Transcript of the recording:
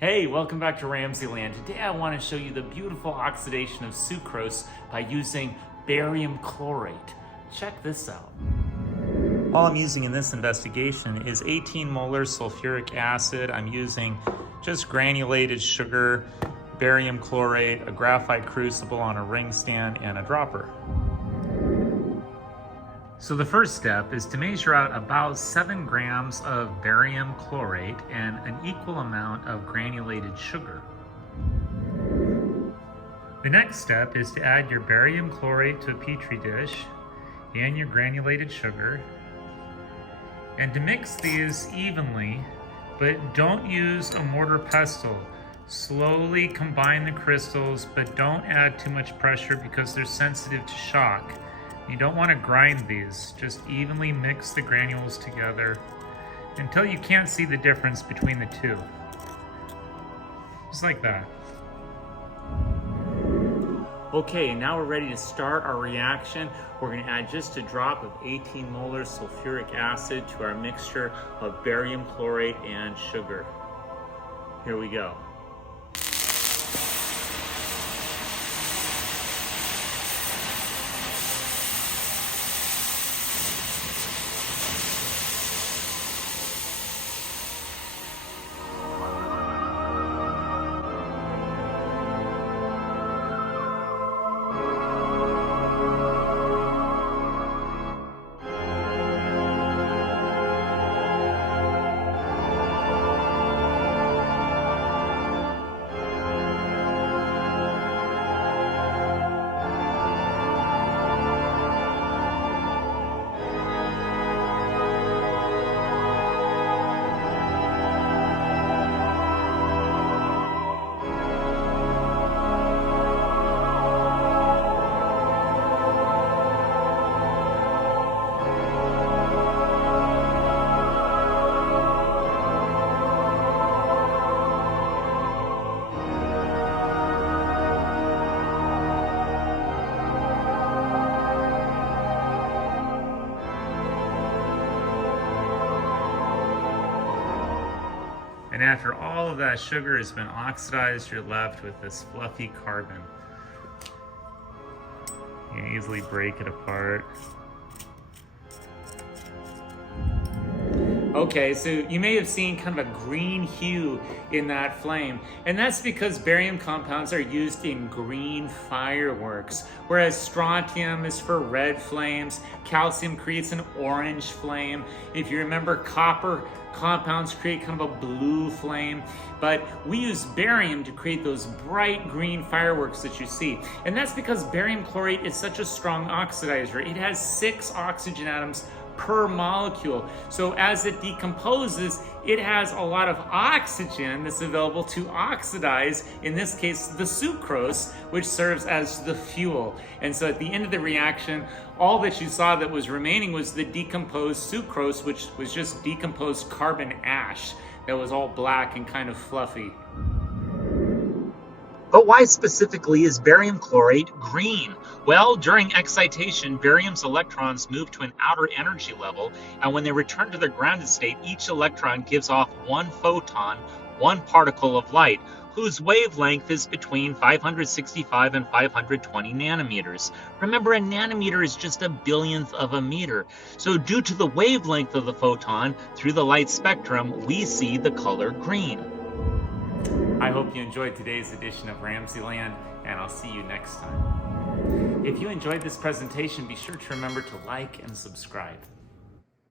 Hey, welcome back to RamZland. Today I want to show you the beautiful oxidation of sucrose by using barium chlorate. Check this out. All I'm using in this investigation is 18 molar sulfuric acid. I'm using just granulated sugar, barium chlorate, a graphite crucible on a ring stand, and a dropper. So the first step is to measure out about 7 grams of barium chlorate and an equal amount of granulated sugar. The next step is to add your barium chlorate to a petri dish and your granulated sugar, and to mix these evenly, but don't use a mortar pestle. Slowly combine the crystals, but don't add too much pressure because they're sensitive to shock. You don't want to grind these, just evenly mix the granules together until you can't see the difference between the two. Just like that. Okay, now we're ready to start our reaction. We're going to add just a drop of 18 molar sulfuric acid to our mixture of barium chlorate and sugar. Here we go. And after all of that sugar has been oxidized, you're left with this fluffy carbon. You can easily break it apart. Okay, so you may have seen kind of a green hue in that flame, and that's because barium compounds are used in green fireworks, whereas strontium is for red flames, calcium creates an orange flame. If you remember, copper compounds create kind of a blue flame, but we use barium to create those bright green fireworks that you see. And that's because barium chlorate is such a strong oxidizer. It has 6 oxygen atoms per molecule. So as it decomposes, it has a lot of oxygen that's available to oxidize, in this case, the sucrose, which serves as the fuel. And so at the end of the reaction, all that you saw that was remaining was the decomposed sucrose, which was just decomposed carbon ash that was all black and kind of fluffy. But why specifically is barium chlorate green? Well, during excitation, barium's electrons move to an outer energy level, and when they return to their grounded state, each electron gives off one photon, one particle of light, whose wavelength is between 565 and 520 nanometers. Remember, a nanometer is just a billionth of a meter. So due to the wavelength of the photon through the light spectrum, we see the color green. I hope you enjoyed today's edition of RamZland, and I'll see you next time. If you enjoyed this presentation, be sure to remember to like and subscribe.